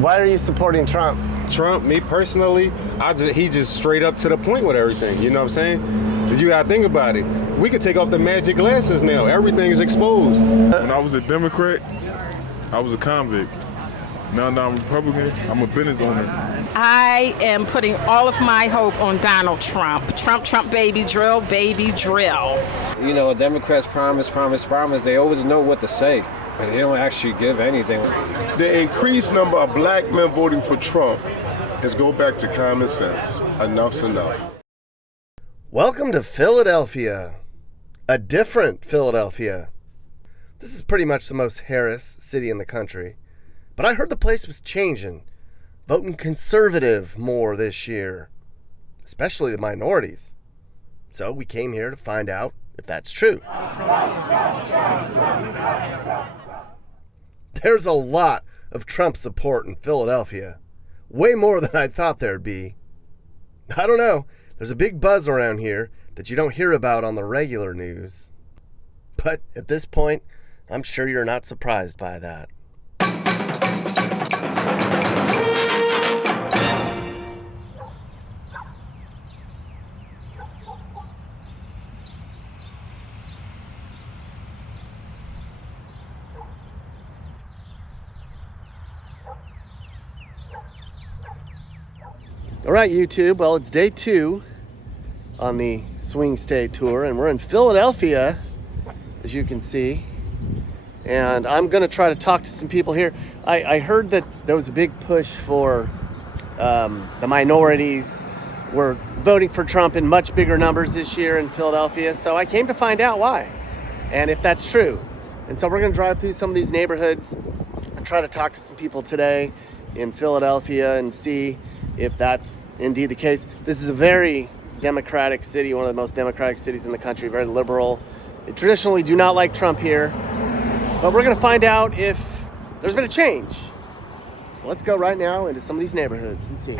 Why are you supporting Trump? Trump, me personally, he just straight up to the point with everything. You know what I'm saying? You gotta think about it. We could take off the magic glasses now. Everything is exposed. When I was a Democrat, I was a convict. Now that I'm a Republican, I'm a business owner. I am putting all of my hope on Donald Trump. Trump, baby drill, baby drill. You know, Democrats promise. They always know what to say, but they don't actually give anything. The increased number of black men voting for Trump is go back to common sense. Enough's enough. Welcome to Philadelphia. A different Philadelphia. This is pretty much the most Harris city in the country. But I heard the place was changing, voting conservative more this year, especially the minorities. So we came here to find out if that's true. There's a lot of Trump support in Philadelphia, way more than I thought there'd be. I don't know, there's a big buzz around here that you don't hear about on the regular news. But at this point, I'm sure you're not surprised by that. All right, YouTube. Well, it's day 2 on the Swing State Tour, and we're in Philadelphia, as you can see. And I'm going to try to talk to some people here. I heard that there was a big push for the minorities were voting for Trump in much bigger numbers this year in Philadelphia. So I came to find out why, and if that's true. And so we're going to drive through some of these neighborhoods and try to talk to some people today in Philadelphia and see if that's indeed the case. This is a very democratic city, one of the most democratic cities in the country, very liberal. They traditionally do not like Trump here, but we're going to find out if there's been a change. So let's go right now into some of these neighborhoods and see.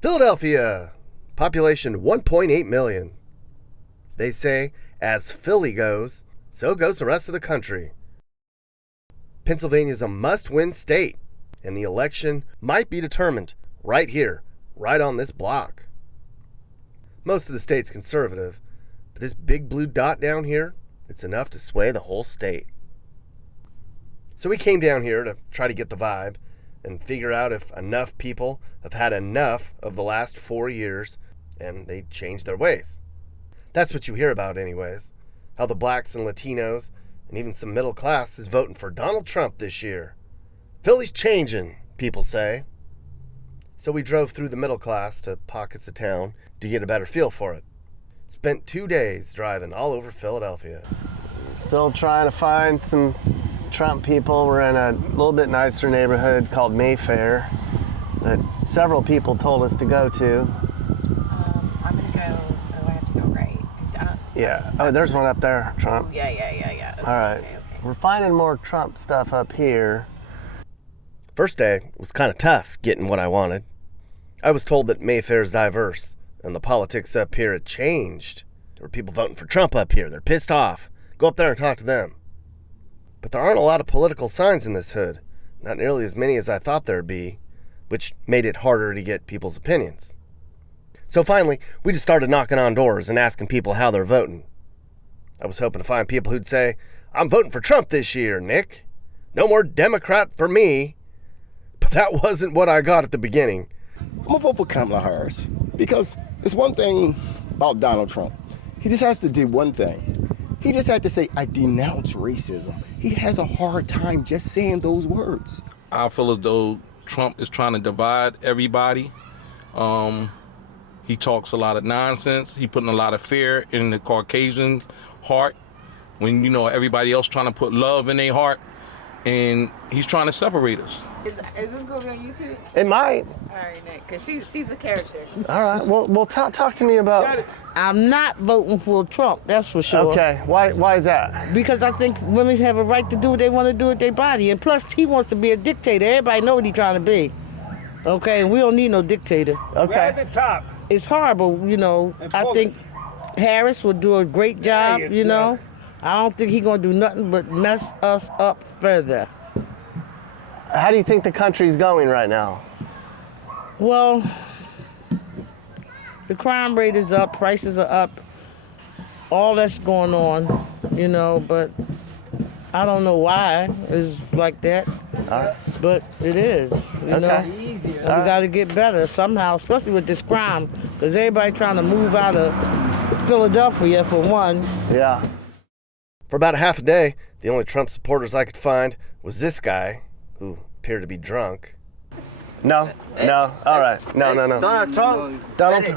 Philadelphia, population 1.8 million. They say, as Philly goes, so goes the rest of the country. Pennsylvania is a must-win state, and the election might be determined right here, right on this block. Most of the state's conservative, but this big blue dot down here, it's enough to sway the whole state. So we came down here to try to get the vibe and figure out if enough people have had enough of the last 4 years and they changed their ways. That's what you hear about anyways, how the blacks and Latinos and even some middle class is voting for Donald Trump this year. Philly's changing, people say. So we drove through the middle class to pockets of town to get a better feel for it. Spent 2 days driving all over Philadelphia. Still trying to find some Trump people. We're in a little bit nicer neighborhood called Mayfair that several people told us to go to. I'm gonna go. Oh, I have to go right. Yeah. Oh, there's one up there, Trump. Yeah. Okay, All right. okay. We're finding more Trump stuff up here. First day was kind of tough getting what I wanted. I was told that Mayfair's diverse and the politics up here had changed. There were people voting for Trump up here. They're pissed off. Go up there and talk to them. But there aren't a lot of political signs in this hood. Not nearly as many as I thought there'd be, which made it harder to get people's opinions. So finally, we just started knocking on doors and asking people how they're voting. I was hoping to find people who'd say, "I'm voting for Trump this year, Nick. No more Democrat for me." But that wasn't what I got at the beginning. I'm gonna vote for Kamala Harris because there's one thing about Donald Trump. He just has to do one thing. He just had to say, "I denounce racism." He has a hard time just saying those words. I feel as though Trump is trying to divide everybody. He talks a lot of nonsense. He putting a lot of fear in the Caucasian heart when, you know, everybody else trying to put love in their heart, and he's trying to separate us. Is this gonna be on YouTube? It might. All right, Nick, because she's a character. All right. Well, talk to me about. I'm not voting for Trump, that's for sure. Okay. Why is that? Because I think women have a right to do what they want to do with their body. And plus, he wants to be a dictator. Everybody know what he's trying to be. Okay, and we don't need no dictator. Okay. Right at the top. It's horrible, you know. I think Harris would do a great job, you know. I don't think he's going to do nothing but mess us up further. How do you think the country's going right now? Well, the crime rate is up, prices are up, all that's going on, you know, but I don't know why it's like that. All right. But it is, you know. And we got to get better somehow, especially with this crime, because everybody trying to move out of Philadelphia for one. Yeah. For about a half a day, the only Trump supporters I could find was this guy, who appeared to be drunk. No. All right. No. Donald Trump. Very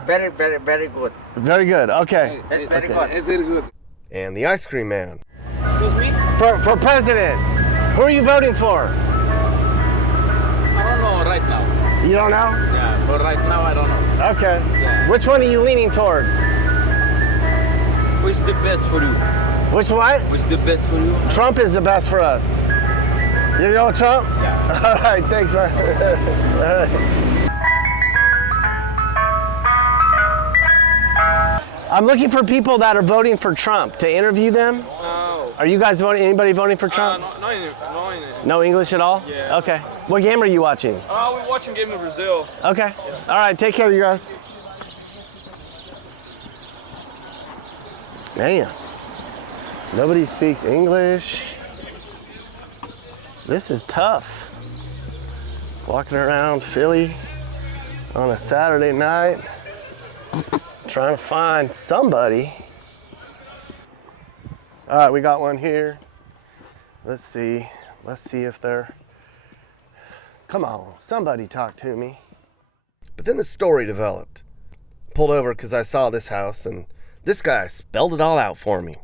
good. Very good. Okay. That's very good. It's very good. And the ice cream man. Excuse me? For president, who are you voting for? I don't know right now. You don't know? Yeah, for right now I don't know. Okay. Yeah. Which one are you leaning towards? Which the best for you? Which one? Which the best for you? Trump is the best for us. You know Trump? Yeah. All right, thanks, man. All right. I'm looking for people that are voting for Trump to interview them. No. Are you guys voting? Anybody voting for Trump? No English. No English at all? Yeah. Okay. What game are you watching? We're watching game of Brazil. Okay. All right. Take care, you guys. Damn. Nobody speaks English. This is tough. Walking around Philly on a Saturday night, trying to find somebody. All right, we got one here. Let's see if they're, come on, somebody talk to me. But then the story developed. Pulled over because I saw this house and this guy spelled it all out for me.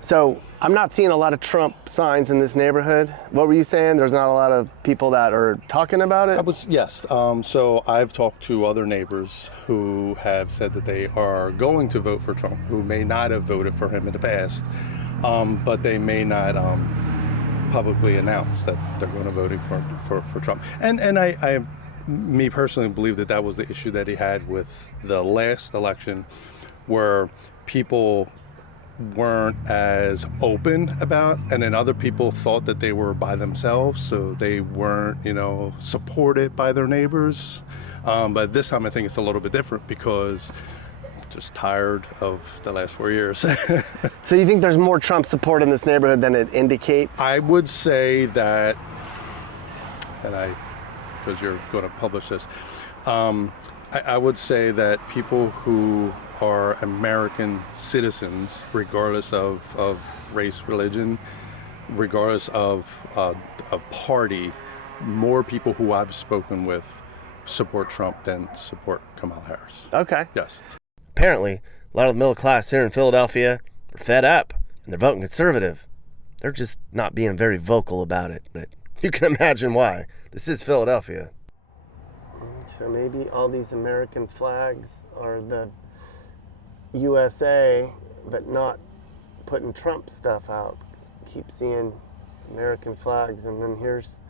So I'm not seeing a lot of Trump signs in this neighborhood. What were you saying? There's not a lot of people that are talking about it? Yes. So I've talked to other neighbors who have said that they are going to vote for Trump, who may not have voted for him in the past, but they may not publicly announce that they're going to vote for Trump. And I, me personally, believe that that was the issue that he had with the last election, where people weren't as open about, and then other people thought that they were by themselves, so they weren't, supported by their neighbors. But this time I think it's a little bit different because I'm just tired of the last 4 years. So you think there's more Trump support in this neighborhood than it indicates? I would say that, because you're going to publish this, I would say that people who are American citizens, regardless of race, religion, regardless of party, more people who I've spoken with support Trump than support Kamala Harris. Okay. Yes. Apparently, a lot of the middle class here in Philadelphia are fed up and they're voting conservative. They're just not being very vocal about it, but you can imagine why. This is Philadelphia. So maybe all these American flags are the USA, but not putting Trump stuff out. Keep seeing American flags, and then here's,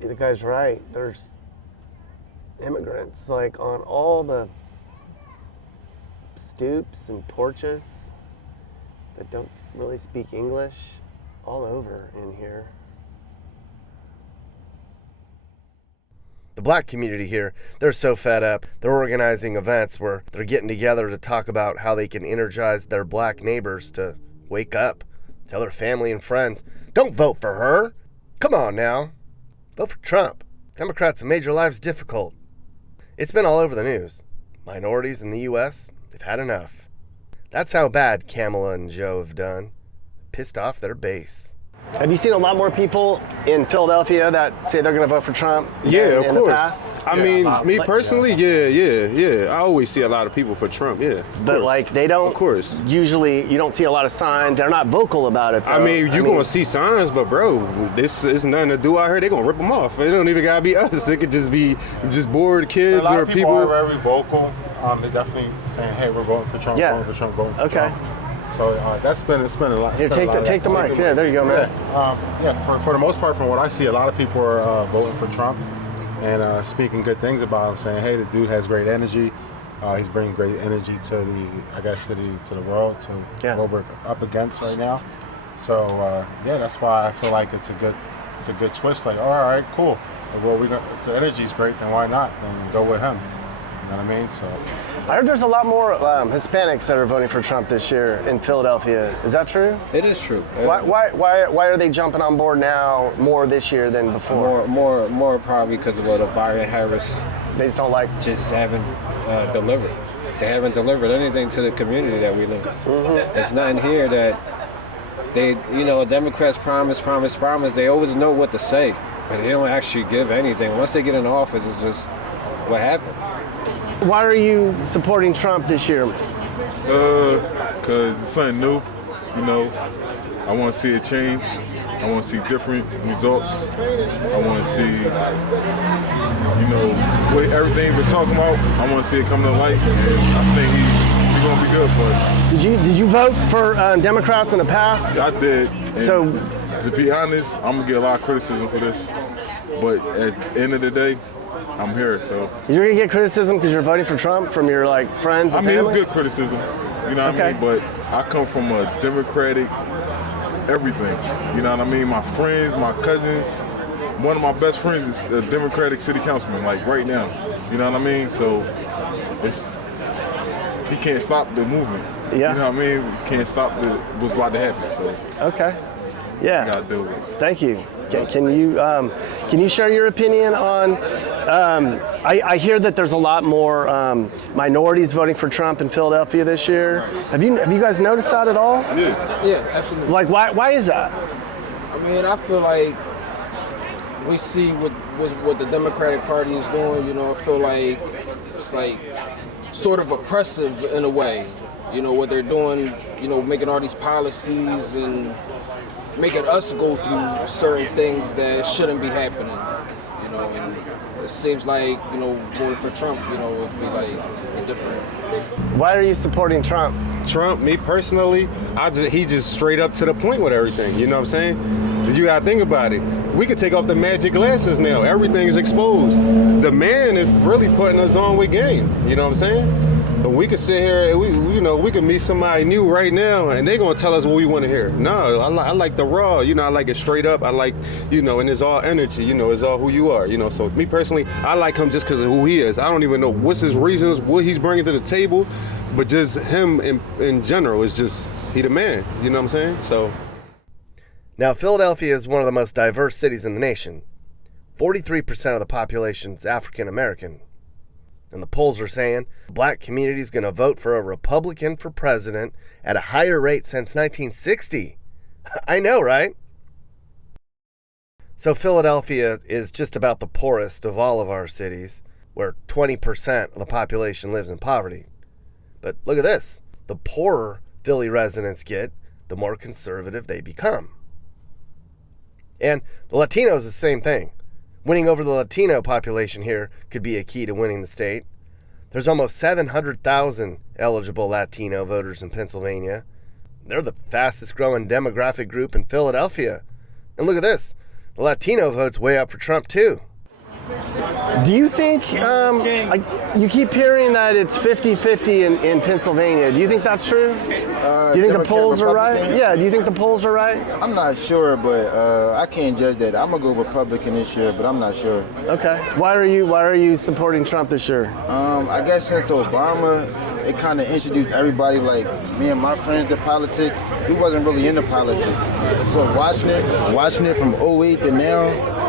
the guy's right, there's immigrants like on all the stoops and porches that don't really speak English all over in here. The black community here, they're so fed up. They're organizing events where they're getting together to talk about how they can energize their black neighbors to wake up, tell their family and friends, don't vote for her. Come on now. Vote for Trump. Democrats have made your lives difficult. It's been all over the news. Minorities in the U.S., they've had enough. That's how bad Kamala and Joe have done. Pissed off their base. Have you seen a lot more people in Philadelphia that say they're going to vote for Trump? Yeah, of in course. The past? I mean, me personally, yeah. I always see a lot of people for Trump, yeah. But like they don't, of course. Usually you don't see a lot of signs. They're not vocal about it, though. I mean, you're going to see signs, but bro, this is nothing to do out here. They're going to rip them off. It don't even got to be us. It could just be just bored kids a lot or of people are very vocal. They're definitely saying, hey, we're voting for Trump, voting for Trump, voting for Trump. So it's been a lot. Here, take the mic. Yeah, there you go, man. For the most part, from what I see, a lot of people are voting for Trump and speaking good things about him, saying, "Hey, the dude has great energy. He's bringing great energy to the world, to what we're up against right now." So that's why I feel like it's a good it's a good twist. Like, all right, cool. Well, if the energy's great, then why not? Then go with him. You know what I mean? So. I heard there's a lot more Hispanics that are voting for Trump this year in Philadelphia. Is that true? It is true. Why are they jumping on board now more this year than before? More probably because of what Biden Harris. They just don't like. Just haven't delivered. They haven't delivered anything to the community that we live in. Mm-hmm. There's nothing here that they, Democrats promise. They always know what to say, but they don't actually give anything. Once they get in office, it's just what happened. Why are you supporting Trump this year? Because it's something new, I want to see a change. I want to see different results. I want to see, what everything we're talking about. I want to see it come to light, and I think he's going to be good for us. Did you vote for Democrats in the past? I did. And to be honest, I'm going to get a lot of criticism for this. But at the end of the day, I'm here, so. You're gonna get criticism because you're voting for Trump from your friends and family? It's good criticism, what I mean? But I come from a Democratic everything, My friends, my cousins, one of my best friends is a Democratic city councilman, right now, So he can't stop the movement. Yeah. He can't stop what's about to happen, so. Okay. Yeah. You gotta deal with it. Thank you. Can you share your opinion on? I hear that there's a lot more minorities voting for Trump in Philadelphia this year. Have you guys noticed that at all? Yeah, absolutely. Why is that? I feel like we see what the Democratic Party is doing. I feel like it's sort of oppressive in a way. What they're doing. Making all these policies and making us go through certain things that shouldn't be happening, and it seems like, voting for Trump, would be different. Why are you supporting Trump? Trump, me personally, he just straight up to the point with everything, you know what I'm saying? You gotta think about it. We could take off the magic glasses now. Everything is exposed. The man is really putting us on with game, you know what I'm saying? But we could sit here and we could meet somebody new right now and they're gonna tell us what we want to hear. No, I like the raw, I like it straight up. I like, and it's all energy, it's all who you are, So me personally, I like him just because of who he is. I don't even know what's his reasons, what he's bringing to the table, but just him in general is just, he the man, you know what I'm saying? So. Now, Philadelphia is one of the most diverse cities in the nation. 43% of the population is African American. And the polls are saying the black community is going to vote for a Republican for president at a higher rate since 1960. I know, right? So Philadelphia is just about the poorest of all of our cities, where 20% of the population lives in poverty. But look at this. The poorer Philly residents get, the more conservative they become. And the Latinos is the same thing. Winning over the Latino population here could be a key to winning the state. There's almost 700,000 eligible Latino voters in Pennsylvania. They're the fastest growing demographic group in Philadelphia. And look at this. The Latino vote's way up for Trump too. Do you think, you keep hearing that it's 50-50 in Pennsylvania. Do you think that's true? Do you think the polls are right? Yeah, do you think the polls are right? I'm not sure, but I can't judge that. I'm going to go Republican this year, but I'm not sure. Okay. Why are you supporting Trump this year? I guess since Obama, it kind of introduced everybody, like me and my friends, to politics. We wasn't really into politics. So watching it from 08 to now,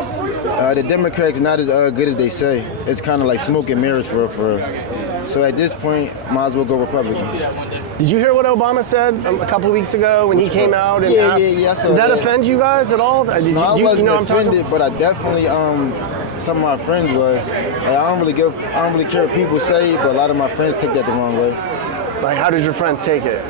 the Democrats not as good as they say. It's kind of like smoke and mirrors for real. So at this point, might as well go Republican. Did you hear what Obama said a couple weeks ago when he came out? And Yeah. Did that offend you guys at all? I wasn't offended, but I definitely, some of my friends was. I don't really care what people say, but a lot of my friends took that the wrong way. Like, how did your friends take it?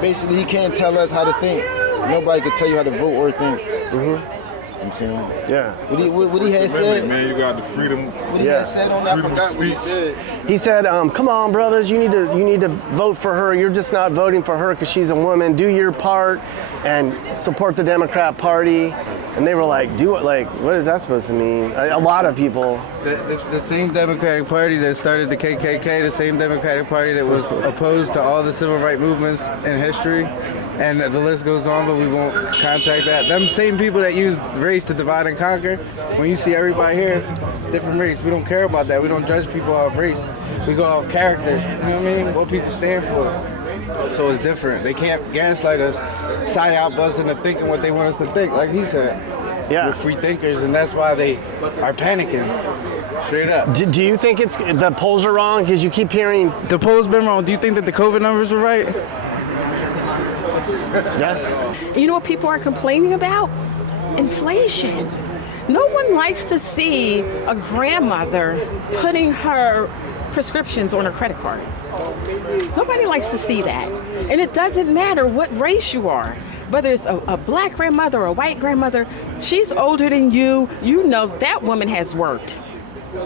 Basically, he can't tell us how to think. Nobody can tell you how to vote or think. Mm-hmm. I'm saying, yeah. What he had said, man, you got the freedom. What he had said on that, I forgot what he said. He said, "Come on, brothers, you need to vote for her. You're just not voting for her because she's a woman. Do your part and support the Democrat Party." And they were like, "Do it? Like, what is that supposed to mean?" A lot of people. The same Democratic Party that started the KKK, the same Democratic Party that was opposed to all the civil rights movements in history, and the list goes on, but we won't contact that. Them same people that use race to divide and conquer, when you see everybody here, different race, we don't care about that. We don't judge people off race. We go off character, you know what I mean? What people stand for. So it's different. They can't gaslight us, psyop us into thinking what they want us to think, like he said. Yeah. We're free thinkers, and that's why they are panicking. Straight up. Do you think it's the polls are wrong? Because you keep hearing the polls been wrong. Do you think that the COVID numbers were right? Yeah. You know what people are complaining about? Inflation. No one likes to see a grandmother putting her prescriptions on her credit card. Nobody likes to see that. And it doesn't matter what race you are. Whether it's a black grandmother or a white grandmother, she's older than you. You know that woman has worked.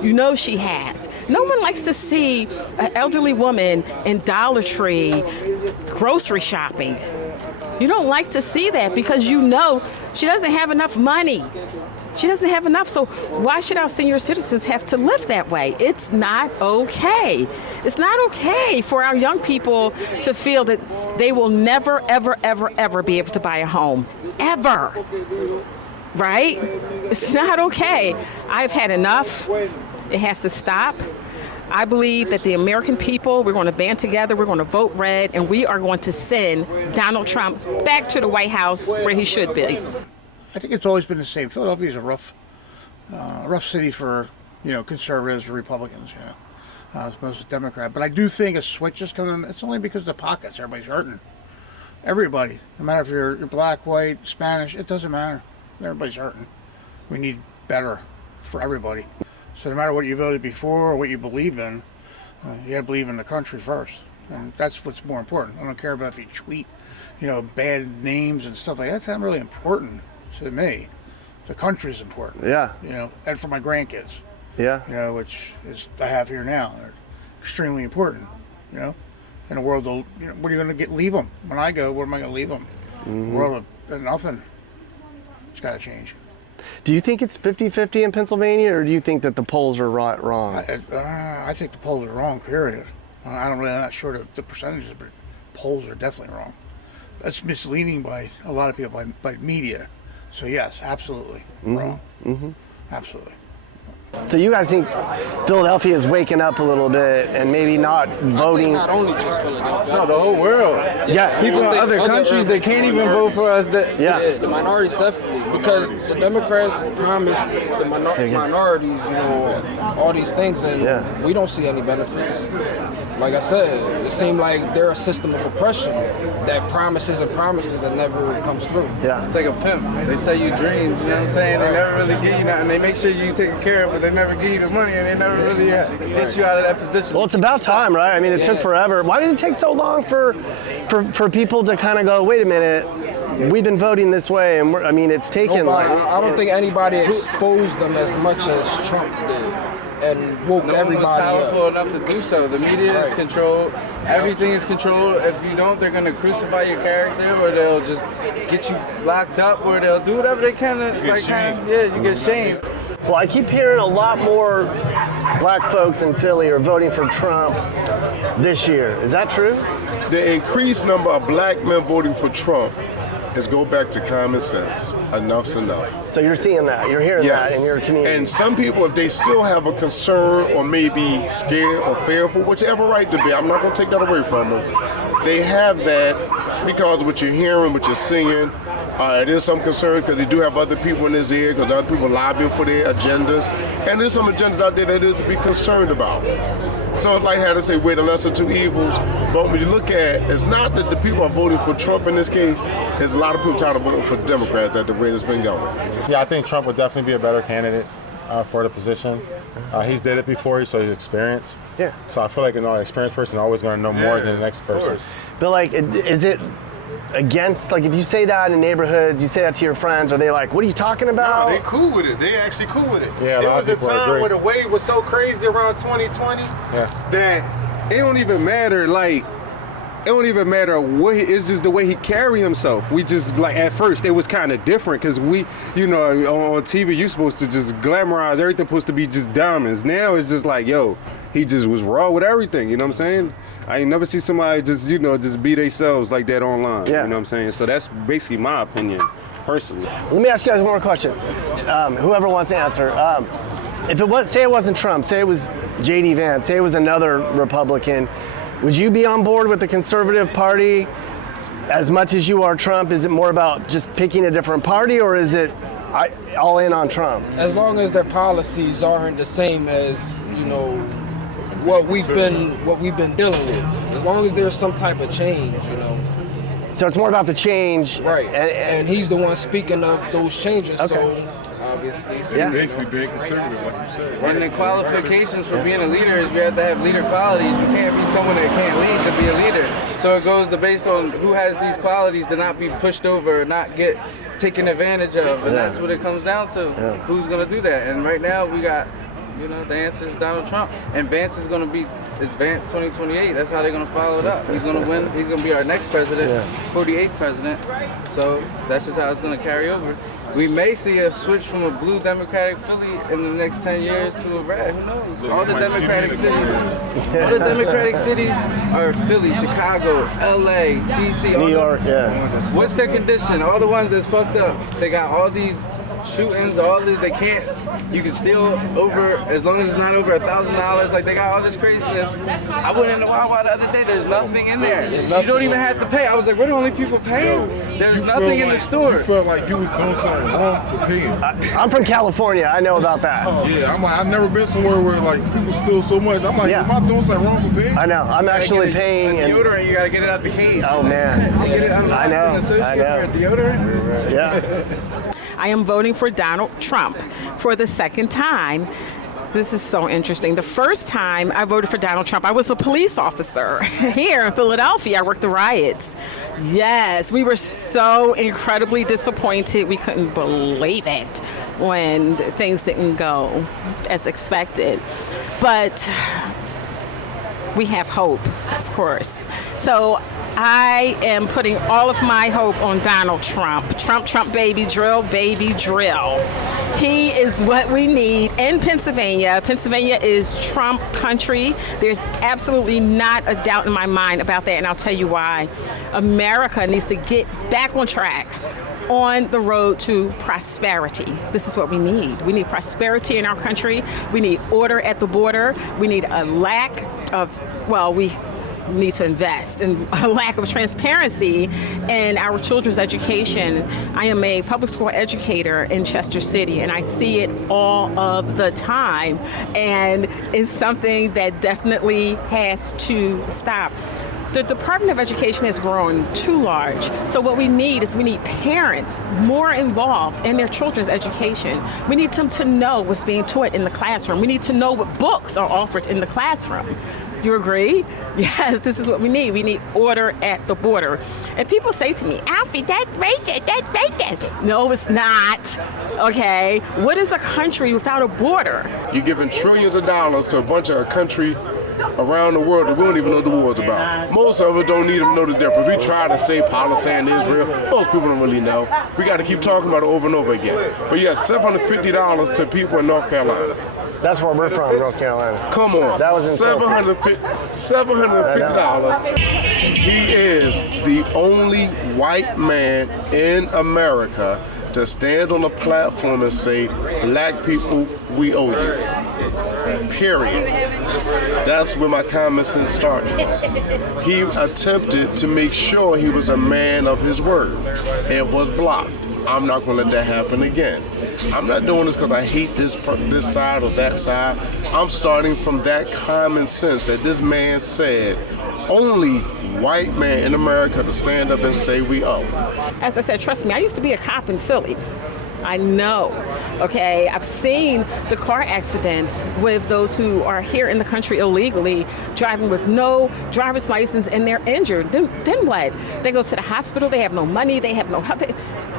You know she has. No one likes to see an elderly woman in Dollar Tree grocery shopping. You don't like to see that because you know she doesn't have enough money. She doesn't have enough, so why should our senior citizens have to live that way? It's not okay. It's not okay for our young people to feel that they will never, ever, ever, ever be able to buy a home. Ever. Right? It's not okay. I've had enough. It has to stop. I believe that the American people, we're going to band together, we're going to vote red, and we are going to send Donald Trump back to the White House where he should be. I think it's always been the same. Philadelphia is a rough city for conservatives or Republicans, as opposed to Democrat. But I do think a switch is coming. It's only because of the pockets. Everybody's hurting. Everybody, no matter if you're black, white, Spanish, it doesn't matter. Everybody's hurting. We need better for everybody. So no matter what you voted before or what you believe in, you got to believe in the country first, and that's what's more important. I don't care about if you tweet, bad names and stuff like that. That's not really important to me. The country is important. Yeah. And for my grandkids. Yeah. Which is I have here now. They're extremely important. In a world, what are you going to leave them? When I go, what am I going to leave them? Mm-hmm. A world of nothing. It's got to change. Do you think it's 50-50 in Pennsylvania, or do you think that the polls are wrong? I think the polls are wrong, period. I'm not sure of the percentages, but polls are definitely wrong. That's misleading by a lot of people, by media. So yes, absolutely wrong. Mm-hmm. Absolutely. So you guys think Philadelphia is waking up a little bit and maybe not voting? Not only just Philadelphia. No, the whole world. Yeah. People in other countries, they can't even vote for us. Yeah, the minorities definitely. Because the Democrats promised the minorities, all these things, and we don't see any benefits. Like I said, it seemed like they're a system of oppression that promises and never comes through. Yeah. It's like a pimp. They say you dreams, you know what I'm saying? They never really give you nothing. They make sure you taken care of, but they never give you the money, and they never really get you out of that position. Well, it's about time, right? I mean, it took forever. Why did it take so long for people to kind of go, wait a minute, we've been voting this way, and it's taken I don't think anybody exposed them as much as Trump did. And woke everybody up. Powerful enough to do so. The media is controlled. Everything is controlled. If you don't, they're going to crucify your character, or they'll just get you locked up, or they'll do whatever they can. You get shamed. Well, I keep hearing a lot more black folks in Philly are voting for Trump this year. Is that true? The increased number of black men voting for Trump is go back to common sense. Enough's enough. So you're seeing that, you're hearing that in your community. And some people, if they still have a concern or maybe scared or fearful, whichever right to be, I'm not going to take that away from them. They have that because what you're hearing, what you're seeing, it is some concern because they do have other people in his ear, because other people lobbying for their agendas. And there's some agendas out there that is to be concerned about. So it's like how to say, we're the lesser two evils. But when you look at, it's not that the people are voting for Trump in this case. There's a lot of people tired of voting for the Democrats at the rate it's been going. Yeah, I think Trump would definitely be a better candidate for the position. He's did it before, so he's experienced. Yeah. So I feel like an experienced person is always going to know more than the next person. But is it against, if you say that in neighborhoods, you say that to your friends, are they like, what are you talking about? No, they cool with it. They actually cool with it. Yeah, there was a time where the wave was so crazy around 2020 that it don't even matter. it don't even matter what it's just the way he carry himself. We just like at first it was kind of different because we, you know, on TV you're supposed to just glamorize everything, supposed to be just diamonds. Now it's just like, yo, he just was raw with everything. You know what I'm saying? I ain't never see somebody just, you know, just be themselves like that online. Yeah. You know what I'm saying? So that's basically my opinion, personally. Let me ask you guys one more question. Whoever wants to answer. If it was, say it wasn't Trump, say it was J.D. Vance, say it was another Republican, would you be on board with the Conservative Party as much as you are Trump? Is it more about just picking a different party, or is it all in on Trump? As long as their policies aren't the same as, you know, what we've been dealing with. As long as there's some type of change, you know. So it's more about the change. Right. And he's the one speaking of those changes, Okay. so obviously. Yeah. Basically being conservative, like you said. And the qualifications for being a leader is you have to have leader qualities. You can't be someone that can't lead to be a leader. So it goes based on who has these qualities to not be pushed over or not get taken advantage of. And that's what it comes down to. Yeah. Who's going to do that? And right now we got, you know, the answer is Donald Trump. And Vance is going to be, it's Vance 2028. That's how they're going to follow it up. He's going to win. He's going to be our next president, 48th president. So that's just how it's going to carry over. We may see a switch from a blue Democratic Philly in the next 10 years to a red. Who knows? All the Democratic cities are Philly, Chicago, LA, DC, New York, What's their condition? All the ones that's fucked up. They got all these shootings, all this. They can't. You can steal over as long as it's not over $1,000. Like they got all this craziness. I went in the Wawa the other day. There's nothing in there. You don't even have to pay. I was like, we're the only people paying. There's nothing in the store. You felt like you was doing something wrong for paying. I'm from California. I know about that. Yeah, I'm like, I've never been somewhere where like people steal so much. I'm like, am I doing something wrong for paying? I know. I'm actually paying. A deodorant, you gotta get it out the cage. Oh man. You get it I know. For a deodorant. Yeah. I am voting for Donald Trump for the second time. This is so interesting. The first time I voted for Donald Trump, I was a police officer here in Philadelphia. I worked the riots. Yes, we were so incredibly disappointed. We couldn't believe it when things didn't go as expected. But we have hope, of course. So I am putting all of my hope on Donald Trump. Trump, baby drill. He is what we need in Pennsylvania. Pennsylvania is Trump country. There's absolutely not a doubt in my mind about that, and I'll tell you why. America needs to get back on track, on the road to prosperity. This is what we need. We need prosperity in our country. We need order at the border. We need a lack of, we need to invest in a lack of transparency in our children's education. I am a public school educator in Chester City, and I see it all of the time, and it's something that definitely has to stop. The Department of Education has grown too large. So what we need is parents more involved in their children's education. We need them to know what's being taught in the classroom. We need to know what books are offered in the classroom. You agree? Yes, this is what we need. We need order at the border. And people say to me, Alfie, that's racist. No, it's not. Okay? What is a country without a border? You're giving trillions of dollars to a bunch of a country around the world that we don't even know the war's about. Most of us don't even know the difference. We try to say Palestine, Israel. Most people don't really know. We got to keep talking about it over and over again. But yeah, $750 to people in North Carolina. That's where we're from, North Carolina. Come on. That was insulting. $750. He is the only white man in America to stand on a platform and say, black people, we owe you. Period. That's where my common sense started from. He attempted to make sure he was a man of his word. It was blocked. I'm not going to let that happen again. I'm not doing this because I hate this side or that side. I'm starting from that common sense that this man said, only white man in America to stand up and say we owe. As I said, trust me, I used to be a cop in Philly. I know, okay? I've seen the car accidents with those who are here in the country illegally, driving with no driver's license, and they're injured. Then what? They go to the hospital, they have no money, they have no health.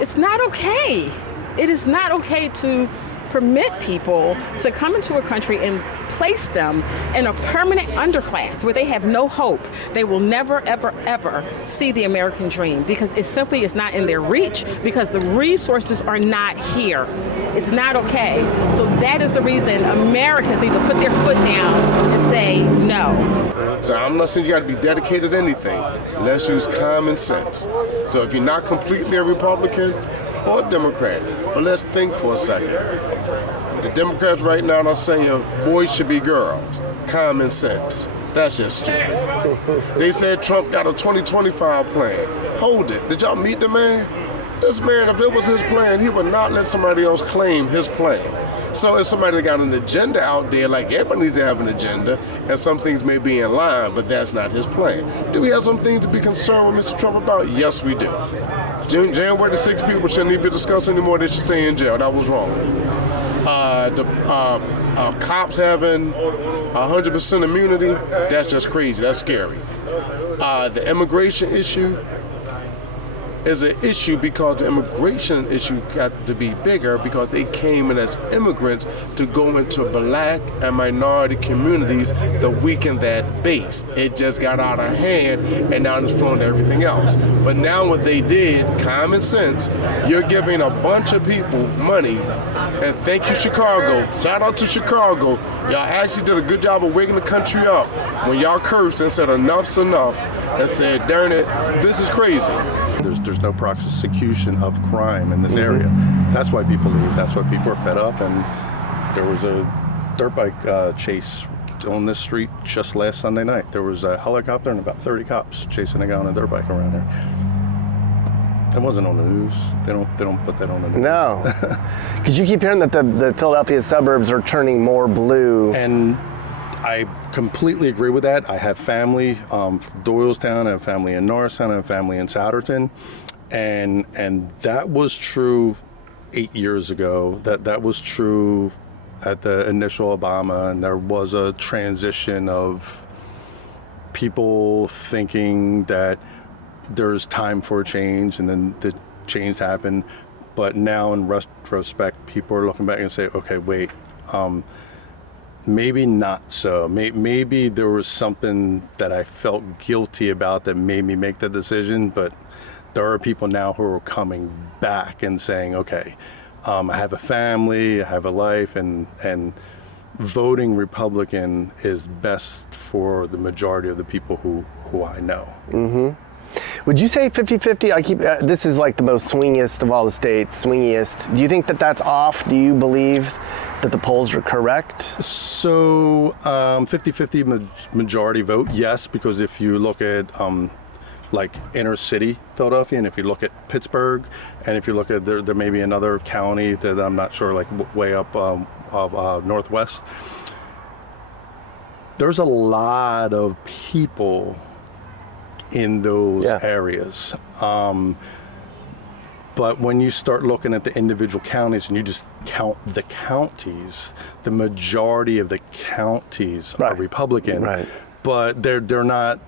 It's not okay. It is not okay to permit people to come into a country and place them in a permanent underclass where they have no hope. They will never, ever, ever see the American dream because it simply is not in their reach because the resources are not here. It's not okay. So that is the reason Americans need to put their foot down and say no. So I'm not saying you got to be dedicated to anything. Let's use common sense. So if you're not completely a Republican or a Democrat, but let's think for a second. The Democrats right now are saying boys should be girls. Common sense. That's just stupid. They said Trump got a 2025 plan. Hold it. Did y'all meet the man? This man, if it was his plan, he would not let somebody else claim his plan. So if somebody got an agenda out there, like everybody needs to have an agenda, and some things may be in line, but that's not his plan. Do we have some things to be concerned with Mr. Trump about? Yes, we do. January the 6th people shouldn't even be discussed anymore. They should stay in jail. That was wrong. Cops having 100% immunity, that's just crazy. That's scary. The immigration issue is an issue because the immigration issue got to be bigger because they came in as immigrants to go into black and minority communities to weaken that base. It just got out of hand and now it's flowing to everything else. But now what they did, common sense, you're giving a bunch of people money, and thank you Chicago, shout out to Chicago, y'all actually did a good job of waking the country up when y'all cursed and said enough's enough and said, darn it, this is crazy. There's no prosecution of crime in this area. That's why people leave. That's why people are fed up. And there was a dirt bike chase on this street just last Sunday night. There was a helicopter and about 30 cops chasing a guy on a dirt bike around there. It wasn't on the news. They don't put that on the news. No, because you keep hearing that the Philadelphia suburbs are turning more blue. And I completely agree with that. I have family Doylestown, I have family in Norristown, I have family in Souderton, and that was true 8 years ago. That was true at the initial Obama, and there was a transition of people thinking that there's time for a change, and then the change happened. But now, in retrospect, people are looking back and say, okay, wait. Maybe not so. Maybe there was something that I felt guilty about that made me make that decision, but there are people now who are coming back and saying, okay, I have a family, I have a life, and voting Republican is best for the majority of the people who I know. Mm-hmm. Would you say 50-50? This is like the most swingiest of all the states, swingiest. Do you think that that's off? Do you believe that the polls are correct? So 50-50 majority vote, yes, because if you look at like inner city Philadelphia, and if you look at Pittsburgh, and if you look at there may be another county that I'm not sure, like way up of Northwest, there's a lot of people in those areas. But when you start looking at the individual counties and you just count the counties, the majority of the counties are Republican, but they're not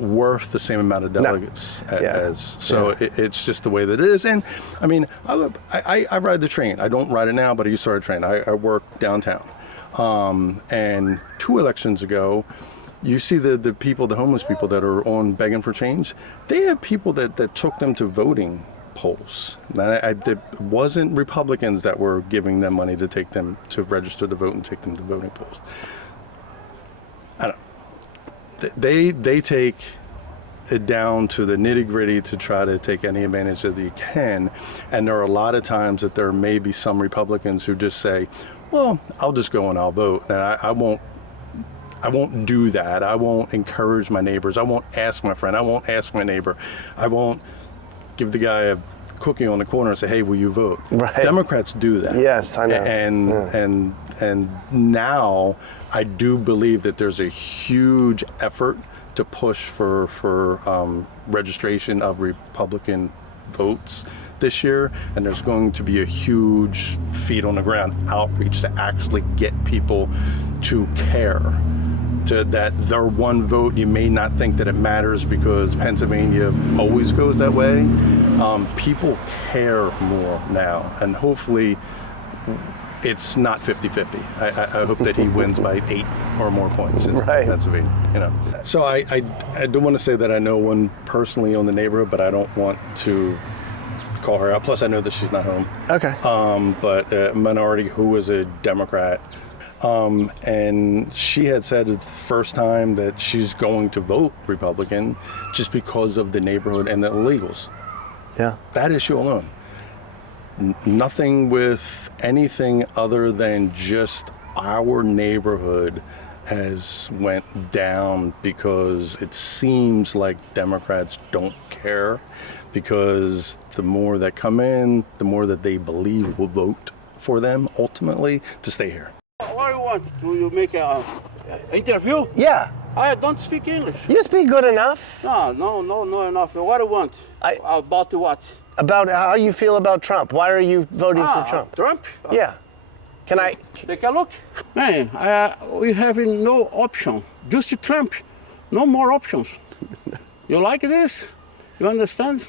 worth the same amount of delegates it's just the way that it is. And I mean, I ride the train. I don't ride it now, but I used to ride a train. I work downtown. And 2 elections ago, you see the people, the homeless people that are on begging for change, they have people that took them to voting polls. It wasn't Republicans that were giving them money to take them to register to vote and take them to voting polls. I don't know. They take it down to the nitty gritty to try to take any advantage that you can. And there are a lot of times that there may be some Republicans who just say, well, I'll just go and I'll vote. And I won't do that. I won't encourage my neighbors. I won't ask my friend. I won't ask my neighbor. I won't give the guy a cookie on the corner and say, hey, will you vote? Right. Democrats do that. Yes, I know. And now I do believe that there's a huge effort to push for registration of Republican votes this year, and there's going to be a huge feet on the ground outreach to actually get people to care. To that their one vote, you may not think that it matters because Pennsylvania always goes that way. People care more now, and hopefully it's not 50-50. I hope that he wins by 8 or more points in Pennsylvania. You know, so I do want to say that I know one personally on the neighborhood, but I don't want to call her out. Plus, I know that she's not home. Okay. But a minority who is a Democrat, and she had said it's the first time that she's going to vote Republican just because of the neighborhood and the illegals. Yeah. That issue alone. Nothing with anything other than just our neighborhood has went down because it seems like Democrats don't care, because the more that come in, the more that they believe will vote for them ultimately to stay here. What do you want? Do you make an interview? Yeah. I don't speak English. You speak good enough. No enough. What do you want? About what? About how you feel about Trump. Why are you voting for Trump? Trump? Yeah. Can I take a look? Man, we have no option. Just Trump. No more options. You like this? You understand?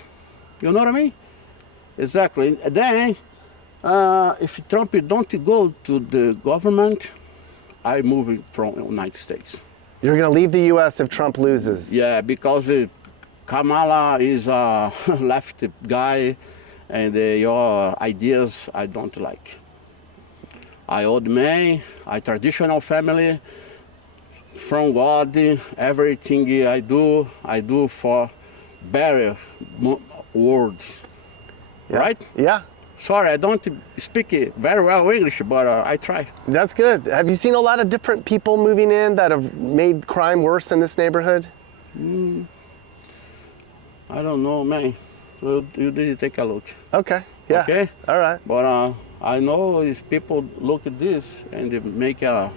You know what I mean? Exactly. Then, if Trump don't go to the government, I move from the United States. You're going to leave the U.S. if Trump loses? Yeah, because Kamala is a left guy, and your ideas I don't like. I old man, I traditional family, from God, everything I do for better world, right? Yeah. Sorry, I don't speak very well English, but I try. That's good. Have you seen a lot of different people moving in that have made crime worse in this neighborhood? I don't know, man. You need to take a look. Okay. Yeah. Okay. All right. But I know if people look at this and they make a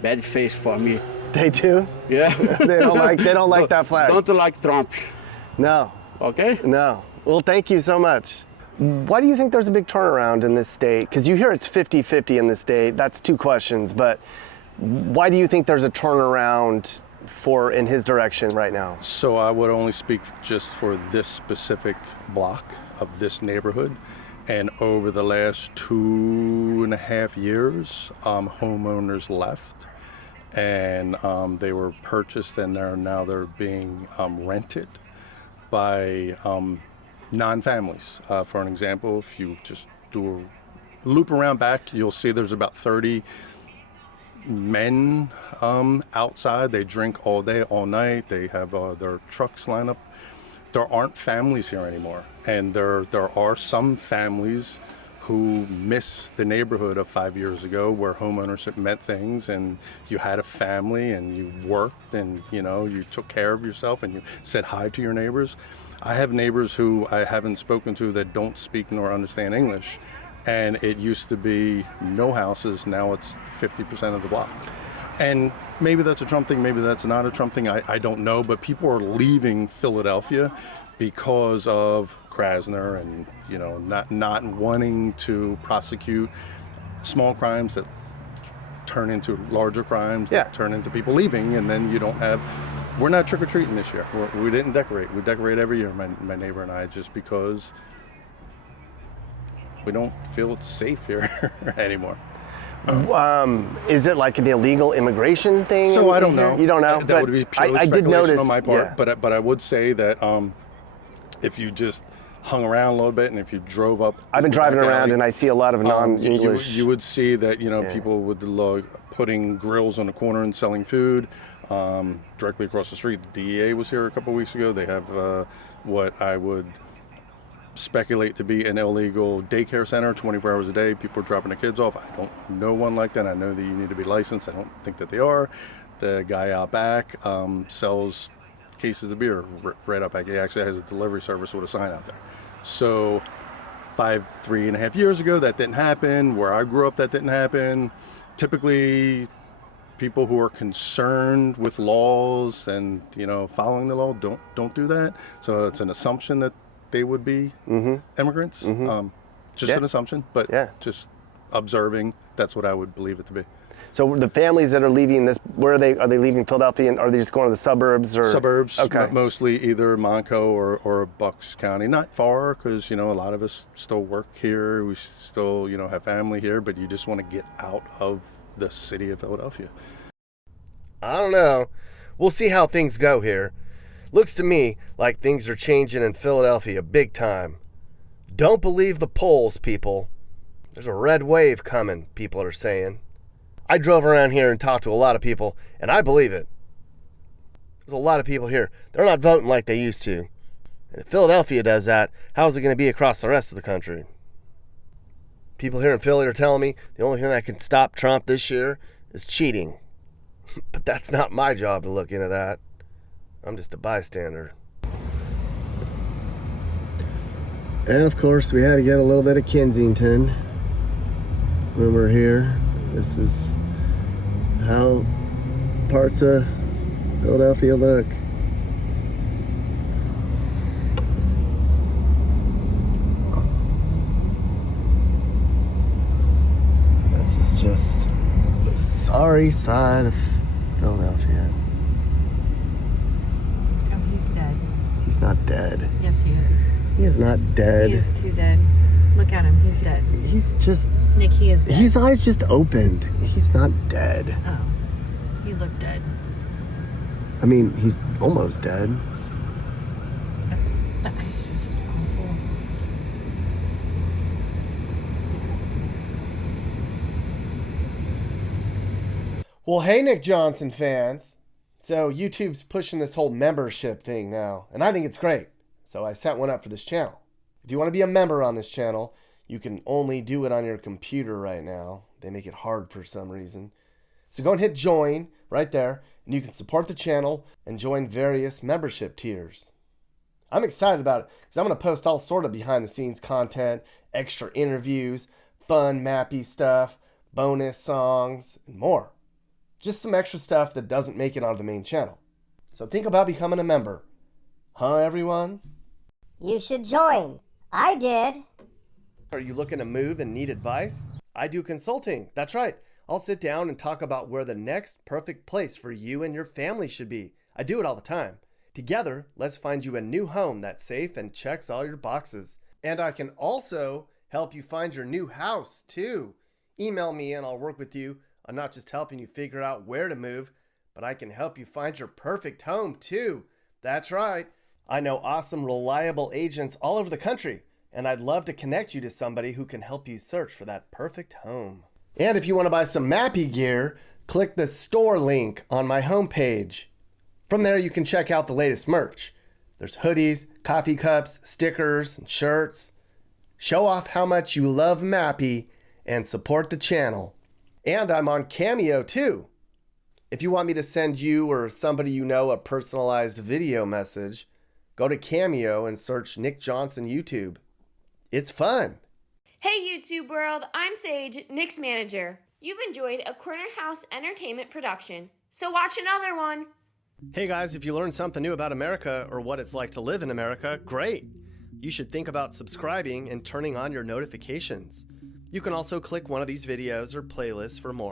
bad face for me. They do? Yeah. They don't like that flag. Don't like Trump. No. Okay. No. Well, thank you so much. Why do you think there's a big turnaround in this state? Because you hear it's 50-50 in the state. That's two questions. But why do you think there's a turnaround in his direction right now? So I would only speak just for this specific block of this neighborhood. And over the last 2.5 years, homeowners left, and they were purchased, and they're being rented by non-families. For an example, if you just do a loop around back, you'll see there's about 30 men outside. They drink all day, all night. They have their trucks lined up. There aren't families here anymore, and there are some families who miss the neighborhood of 5 years ago, where homeownership meant things, and you had a family, and you worked, and you took care of yourself, and you said hi to your neighbors. I have neighbors who I haven't spoken to that don't speak nor understand English, and it used to be no houses. Now it's 50% of the block. And maybe that's a Trump thing, maybe that's not a Trump thing, I don't know, but people are leaving Philadelphia because of Krasner and, not wanting to prosecute small crimes that turn into larger crimes, that turn into people leaving, and then we're not trick-or-treating this year. We didn't decorate. We decorate every year, my neighbor and I, just because we don't feel it's safe here anymore. Is it like an illegal immigration thing? So I don't know. You don't know? That would be purely I did speculation notice on my part. Yeah. But I would say that if you just hung around a little bit, and if you drove up, I've been driving around and I see a lot of non-English. You would see that people would putting grills on the corner and selling food directly across the street. The DEA was here a couple of weeks ago. They have what I would speculate to be an illegal daycare center, 24 hours a day. People are dropping their kids off. I don't know one like that. I know that you need to be licensed. I don't think that they are. The guy out back sells cases of beer right out back. He actually has a delivery service with a sign out there. So 3.5 years ago, that didn't happen. Where I grew up, that didn't happen. Typically, people who are concerned with laws and following the law don't do that. So it's an assumption that they would be immigrants. Just an assumption, but just observing, that's what I would believe it to be. So the families that are leaving this, where are they? Are they leaving Philadelphia, and are they just going to the suburbs? Or Suburbs, Okay. mostly either Monaco or Bucks County. Not far, because a lot of us still work here. We still have family here, but you just want to get out of the city of Philadelphia. I don't know. We'll see how things go here. Looks to me like things are changing in Philadelphia big time. Don't believe the polls, people. There's a red wave coming, people are saying. I drove around here and talked to a lot of people, and I believe it. There's a lot of people here. They're not voting like they used to. And if Philadelphia does that, how is it going to be across the rest of the country? People here in Philly are telling me the only thing that can stop Trump this year is cheating. But that's not my job to look into that. I'm just a bystander. And of course, we had to get a little bit of Kensington when we're here. This is how parts of Philadelphia look. This is just the sorry side of Philadelphia. Oh, he's dead. He's not dead. Yes, he is. He is not dead. He is too dead. Look at him. He's dead. He's just... Nick, he is dead. His eyes just opened. He's not dead. Oh, he looked dead. I mean, he's almost dead. That is just awful. Well, hey, Nick Johnson fans. So YouTube's pushing this whole membership thing now, and I think it's great. So I set one up for this channel. If you want to be a member on this channel, you can only do it on your computer right now. They make it hard for some reason. So go and hit join right there, and you can support the channel and join various membership tiers. I'm excited about it because I'm going to post all sort of behind the scenes content, extra interviews, fun mappy stuff, bonus songs, and more. Just some extra stuff that doesn't make it onto the main channel. So think about becoming a member. Huh, everyone? You should join. I did. Are you looking to move and need advice? I do consulting. That's right. I'll sit down and talk about where the next perfect place for you and your family should be. I do it all the time. Together, let's find you a new home that's safe and checks all your boxes. And I can also help you find your new house, too. Email me and I'll work with you on not just helping you figure out where to move, but I can help you find your perfect home, too. That's right. I know awesome, reliable agents all over the country, and I'd love to connect you to somebody who can help you search for that perfect home. And if you want to buy some Mappy gear, click the store link on my homepage. From there, you can check out the latest merch. There's hoodies, coffee cups, stickers, and shirts. Show off how much you love Mappy and support the channel. And I'm on Cameo too. If you want me to send you or somebody you know a personalized video message, go to Cameo and search Nick Johnson YouTube. It's fun. Hey YouTube world, I'm Sage, Nick's manager. You've enjoyed a Corner House Entertainment production, so watch another one. Hey guys, if you learned something new about America or what it's like to live in America, great. You should think about subscribing and turning on your notifications. You can also click one of these videos or playlists for more.